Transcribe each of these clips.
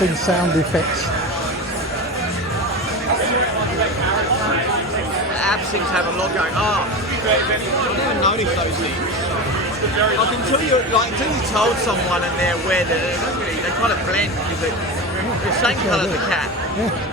interesting sound effects. App seems to have a lot going on. I never noticed those things. Like until you told someone and they're aware that they kind of blend because they're the same colour as the cat. Yeah.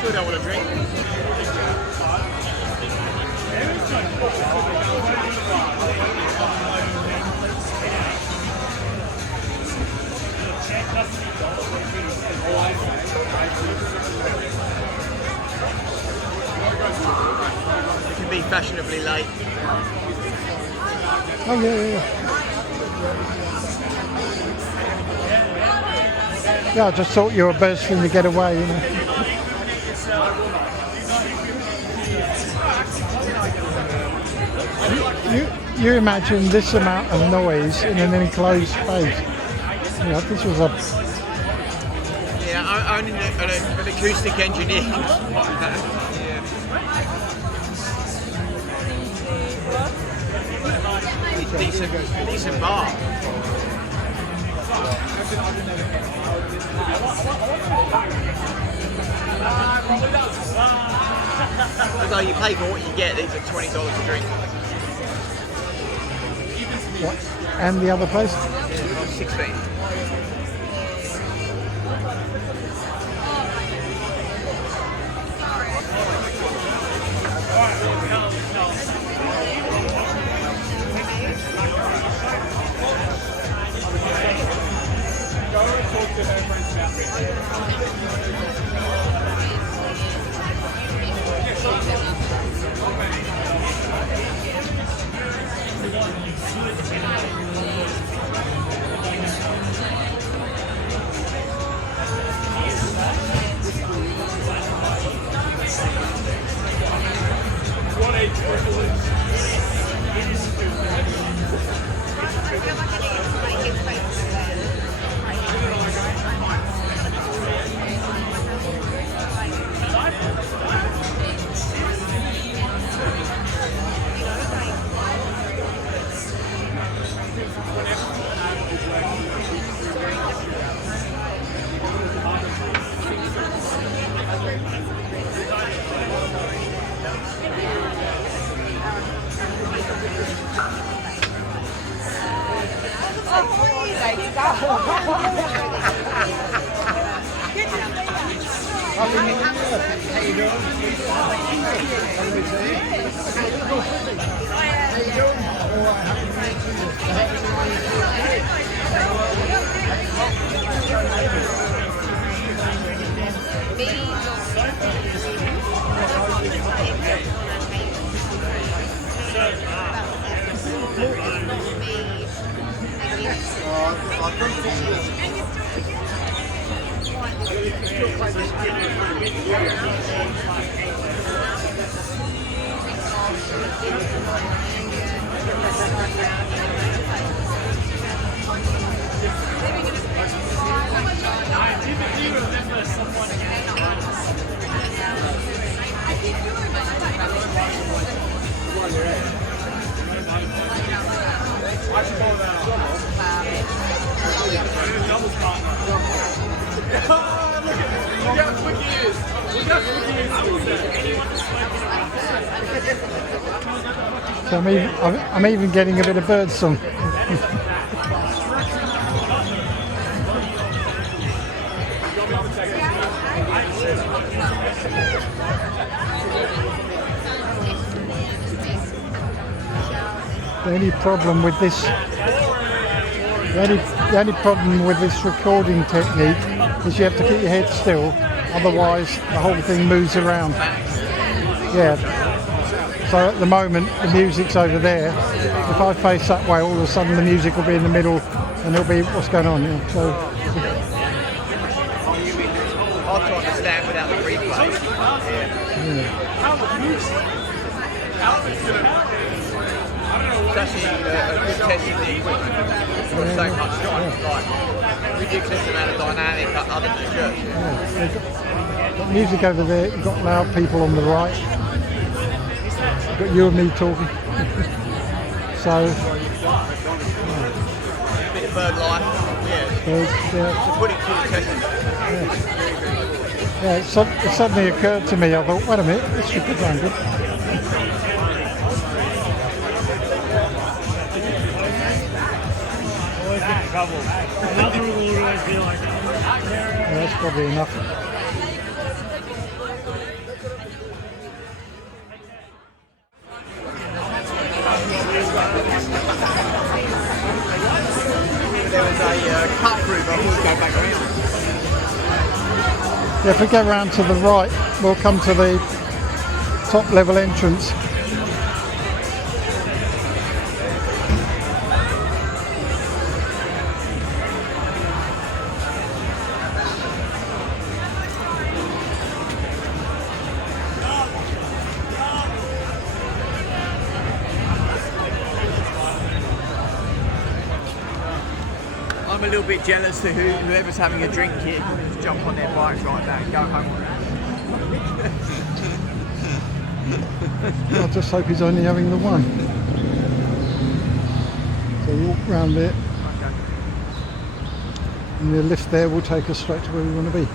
Sure don't want to drink. It can be fashionably late. Oh yeah. Yeah, I just thought you were bursting to get away, you know. You imagine this amount of noise in an enclosed space. You know, this was a... Yeah, only an acoustic engineer. Decent bar. Although you pay for what you get, these are $20 a drink. What? And the other place? 16. So I'm even getting a bit of bird song. The only problem with this, the only problem with this recording technique is you have to keep your head still, otherwise the whole thing moves around. Yeah. So at the moment the music's over there. If I face that way, all of a sudden the music will be in the middle, and it'll be what's going on. Yeah. So. I'll try to understand without the replay. Yeah. It's actually a good test of the equipment. It's got so much like ridiculous amount of dynamic other than the church. Yeah. You've got music over there, you've got loud people on the right, you've got you and me talking. So a bit of bird life, yeah. To put it to the test. Yeah, it suddenly occurred to me, I thought, wait a minute, this should be going good. Trouble. Another rule will always be like that. Yeah, that's probably enough. There was a cut through, but we'll go back around. Yeah, if we go round to the right, we'll come to the top level entrance. I'm a little bit jealous of whoever's having a drink here. Just jump on their bikes right now and go home. I just hope he's only having the one. So we'll walk round there. Okay. And the lift there will take us straight to where we want to be.